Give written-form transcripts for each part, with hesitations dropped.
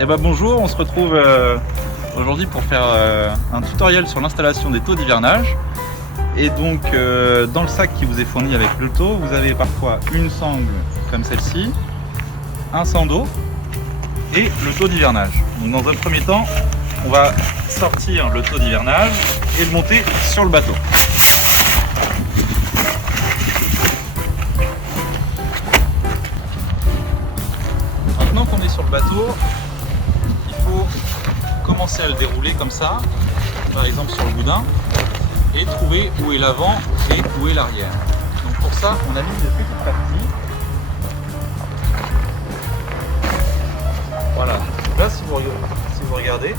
Eh ben bonjour, on se retrouve aujourd'hui pour faire un tutoriel sur l'installation des taux d'hivernage. Et donc dans le sac qui vous est fourni avec le taux, vous avez parfois une sangle comme celle-ci, un seau d'eau et le taux d'hivernage. Donc dans un premier temps, on va sortir le taux d'hivernage et le monter sur le bateau. Maintenant qu'on est sur le bateau, il faut commencer à le dérouler comme ça, par exemple sur le boudin, et trouver où est l'avant et où est l'arrière. Donc pour ça, on a mis des petites parties. Voilà, donc là si vous regardez,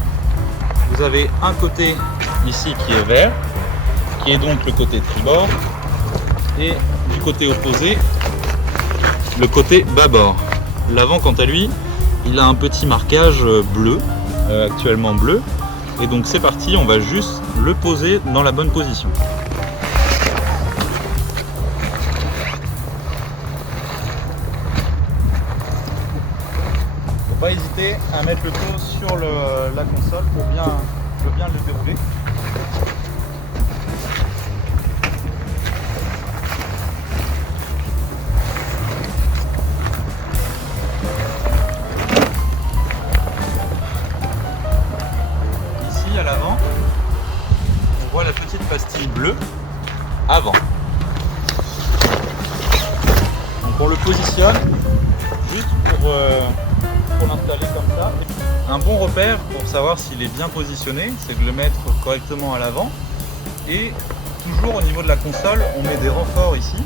vous avez un côté ici qui est vert, qui est donc le côté tribord, et du côté opposé, le côté bâbord. L'avant, quant à lui, il a un petit marquage bleu, actuellement bleu, et donc c'est parti, on va juste le poser dans la bonne position. Faut pas hésiter à mettre le taux sur la console pour bien le dérouler. À l'avant, on voit la petite pastille bleue avant. Donc on le positionne juste pour l'installer comme ça. Un bon repère pour savoir s'il est bien positionné, c'est de le mettre correctement à l'avant. Et toujours au niveau de la console, on met des renforts ici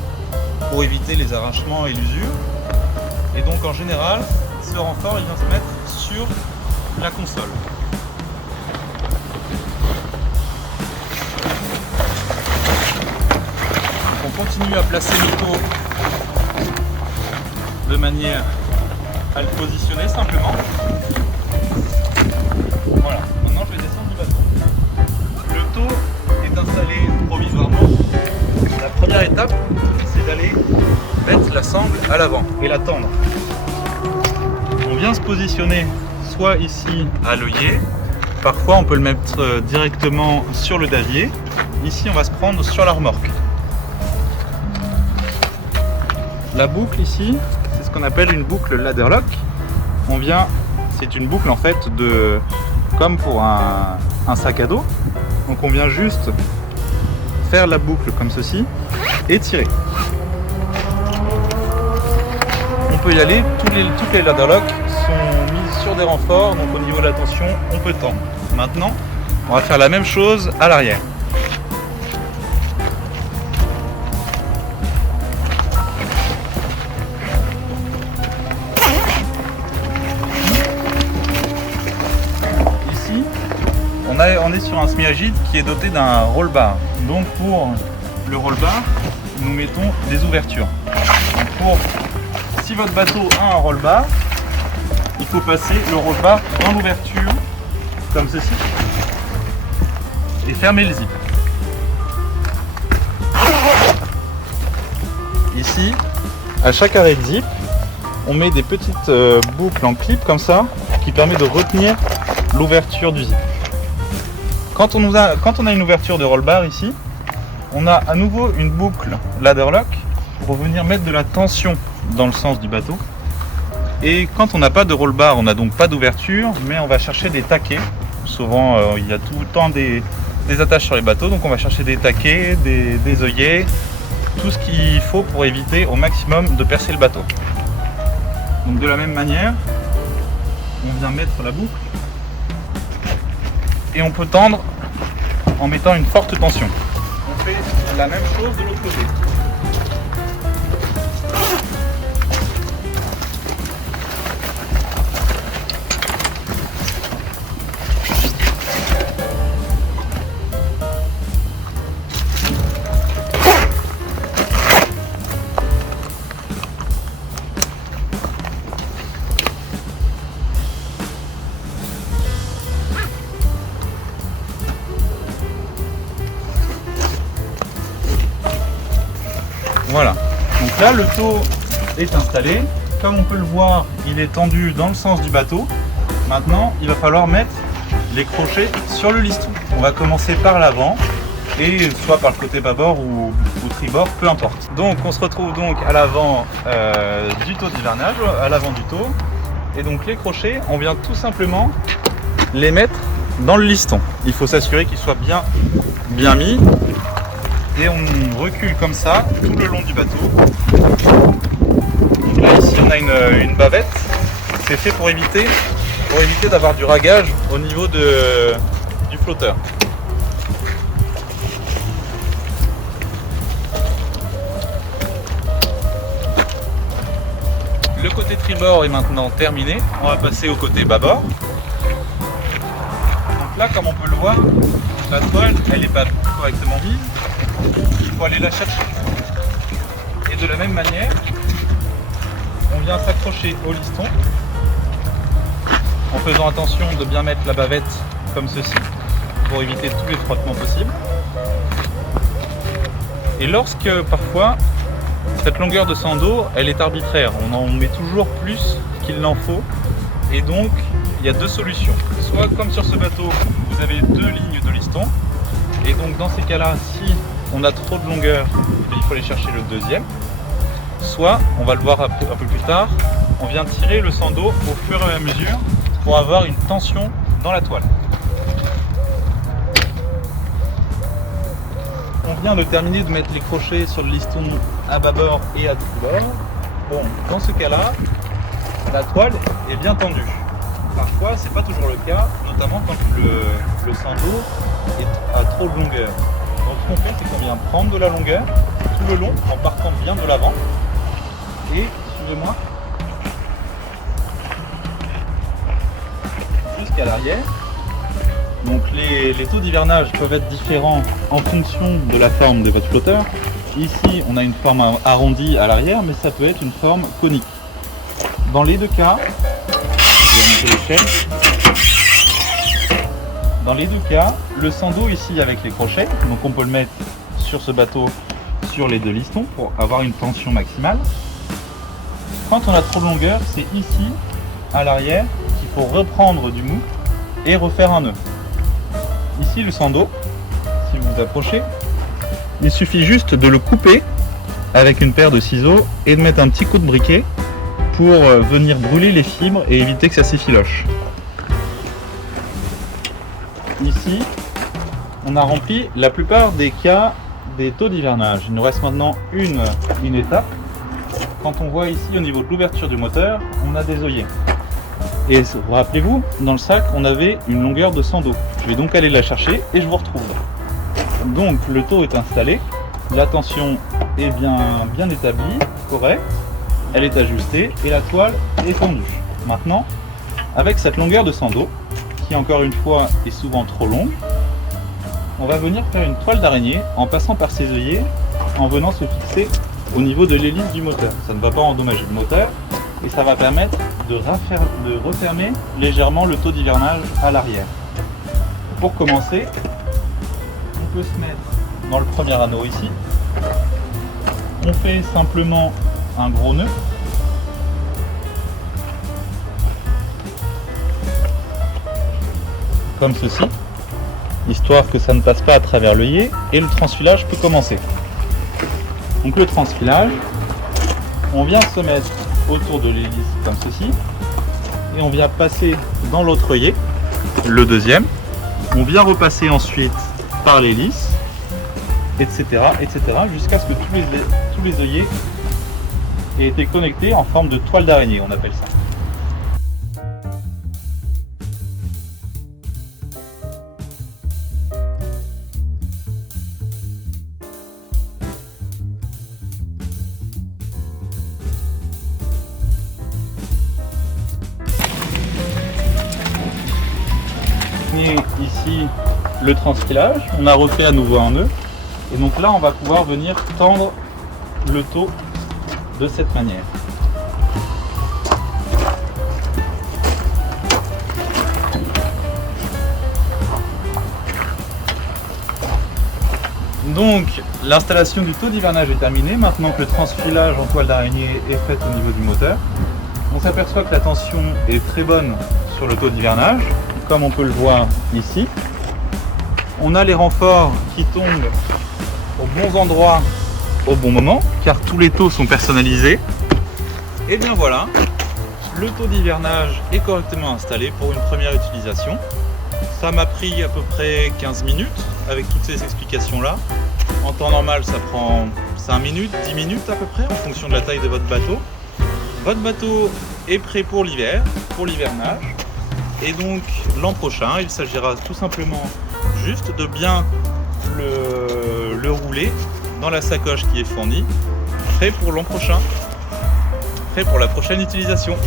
pour éviter les arrachements et l'usure. Et donc en général, ce renfort il vient se mettre sur la console. On continue à placer le taux de manière à le positionner simplement. Voilà, maintenant je vais descendre du bateau. Le taux est installé provisoirement. La première étape, c'est d'aller mettre la sangle à l'avant et la tendre. On vient se positionner soit ici à l'œillet, parfois on peut le mettre directement sur le davier. Ici on va se prendre sur la remorque. La boucle ici, c'est ce qu'on appelle une boucle ladder lock. C'est une boucle en fait comme pour un sac à dos. Donc on vient juste faire la boucle comme ceci et tirer. On peut y aller, toutes les ladder lock sont mises sur des renforts, donc au niveau de la tension, on peut tendre. Maintenant, on va faire la même chose à l'arrière. On est sur un semi-rigide qui est doté d'un roll bar. Donc pour le roll bar, nous mettons des ouvertures. Donc si votre bateau a un roll bar, il faut passer le roll bar dans l'ouverture, comme ceci, et fermer le zip. Ici, à chaque arrêt de zip, on met des petites boucles en clip comme ça, qui permet de retenir l'ouverture du zip. Quand on a une ouverture de roll bar ici, on a à nouveau une boucle ladder lock pour venir mettre de la tension dans le sens du bateau. Et quand on n'a pas de roll bar, on n'a donc pas d'ouverture, mais on va chercher des taquets. Souvent, il y a tout le temps des attaches sur les bateaux, donc on va chercher des taquets, des œillets, tout ce qu'il faut pour éviter au maximum de percer le bateau. Donc de la même manière, on vient mettre la boucle. Et on peut tendre en mettant une forte tension. On fait la même chose de l'autre côté. Voilà, donc là le taux est installé. Comme on peut le voir, il est tendu dans le sens du bateau. Maintenant, il va falloir mettre les crochets sur le liston. On va commencer par l'avant et soit par le côté bâbord ou tribord, peu importe. Donc on se retrouve donc à l'avant du taux d'hivernage, à l'avant du taux. Et donc les crochets, on vient tout simplement les mettre dans le liston. Il faut s'assurer qu'ils soient bien mis. Et on recule comme ça tout le long du bateau. Donc là ici on a une bavette. C'est fait pour éviter d'avoir du ragage au niveau du flotteur. Le côté tribord est maintenant terminé. On va passer au côté bâbord. Donc là, comme on peut le voir, la toile, elle n'est pas correctement mise. Il faut aller la chercher. Et de la même manière, on vient s'accrocher au liston en faisant attention de bien mettre la bavette comme ceci pour éviter tous les frottements possibles. Et lorsque parfois cette longueur de sang d'eau, elle est arbitraire, on en met toujours plus qu'il n'en faut, et donc il y a deux solutions. Soit comme sur ce bateau, vous avez deux lignes de liston, et donc dans ces cas-là, si on a trop de longueur, il faut aller chercher le deuxième. Soit, on va le voir un peu plus tard, on vient tirer le sang d'eau au fur et à mesure pour avoir une tension dans la toile. On vient de terminer de mettre les crochets sur le liston à bâbord et à tribord. Bon, dans ce cas-là, la toile est bien tendue. Parfois, c'est pas toujours le cas, notamment quand le sang d'eau est à trop de longueur. Donc ce qu'on fait, c'est qu'on vient prendre de la longueur tout le long en partant bien de l'avant. Et, suivez-moi, jusqu'à l'arrière. Donc les taux d'hivernage peuvent être différents en fonction de la forme de votre flotteur. Ici, on a une forme arrondie à l'arrière, mais ça peut être une forme conique. Dans les deux cas, je vais monter l'échelle. Dans les deux cas, le sang d'eau ici avec les crochets, donc on peut le mettre sur ce bateau, sur les deux listons pour avoir une tension maximale. Quand on a trop de longueur, c'est ici, à l'arrière, qu'il faut reprendre du mou et refaire un nœud. Ici le sang d'eau, si vous vous approchez, il suffit juste de le couper avec une paire de ciseaux et de mettre un petit coup de briquet pour venir brûler les fibres et éviter que ça s'effiloche. Ici, on a rempli la plupart des cas des taux d'hivernage. Il nous reste maintenant une étape. Quand on voit ici au niveau de l'ouverture du moteur, on a des œillets. Et rappelez-vous, dans le sac, on avait une longueur de 100 d'eau. Je vais donc aller la chercher et je vous retrouve. Donc le taux est installé, la tension est bien établie, correcte, elle est ajustée et la toile est tendue. Maintenant, avec cette longueur de 100 d'eau, qui encore une fois est souvent trop longue, on va venir faire une toile d'araignée en passant par ces œillets, en venant se fixer au niveau de l'hélice du moteur. Ça ne va pas endommager le moteur et ça va permettre de refermer légèrement le taux d'hivernage à l'arrière. Pour commencer, on peut se mettre dans le premier anneau ici. On fait simplement un gros nœud. Comme ceci, histoire que ça ne passe pas à travers l'œillet, et le transfilage peut commencer. Donc le transfilage, on vient se mettre autour de l'hélice comme ceci, et on vient passer dans l'autre œillet, le deuxième, on vient repasser ensuite par l'hélice, etc., jusqu'à ce que tous les œillets aient été connectés en forme de toile d'araignée, on appelle ça. Ici le transfilage, on a refait à nouveau un nœud et donc là on va pouvoir venir tendre le taux de cette manière. Donc l'installation du taux d'hivernage est terminée. Maintenant que le transfilage en toile d'araignée est fait au niveau du moteur, on s'aperçoit que la tension est très bonne sur le taux d'hivernage, comme on peut le voir ici. On a les renforts qui tombent aux bons endroits au bon moment, car tous les taux sont personnalisés. Et bien voilà, le taux d'hivernage est correctement installé pour une première utilisation. Ça m'a pris à peu près 15 minutes avec toutes ces explications-là. En temps normal, ça prend 5 minutes, 10 minutes à peu près, en fonction de la taille de votre bateau. Votre bateau est prêt pour l'hiver, pour l'hivernage. Et donc, l'an prochain, il s'agira tout simplement juste de bien le rouler dans la sacoche qui est fournie, prêt pour l'an prochain, prêt pour la prochaine utilisation.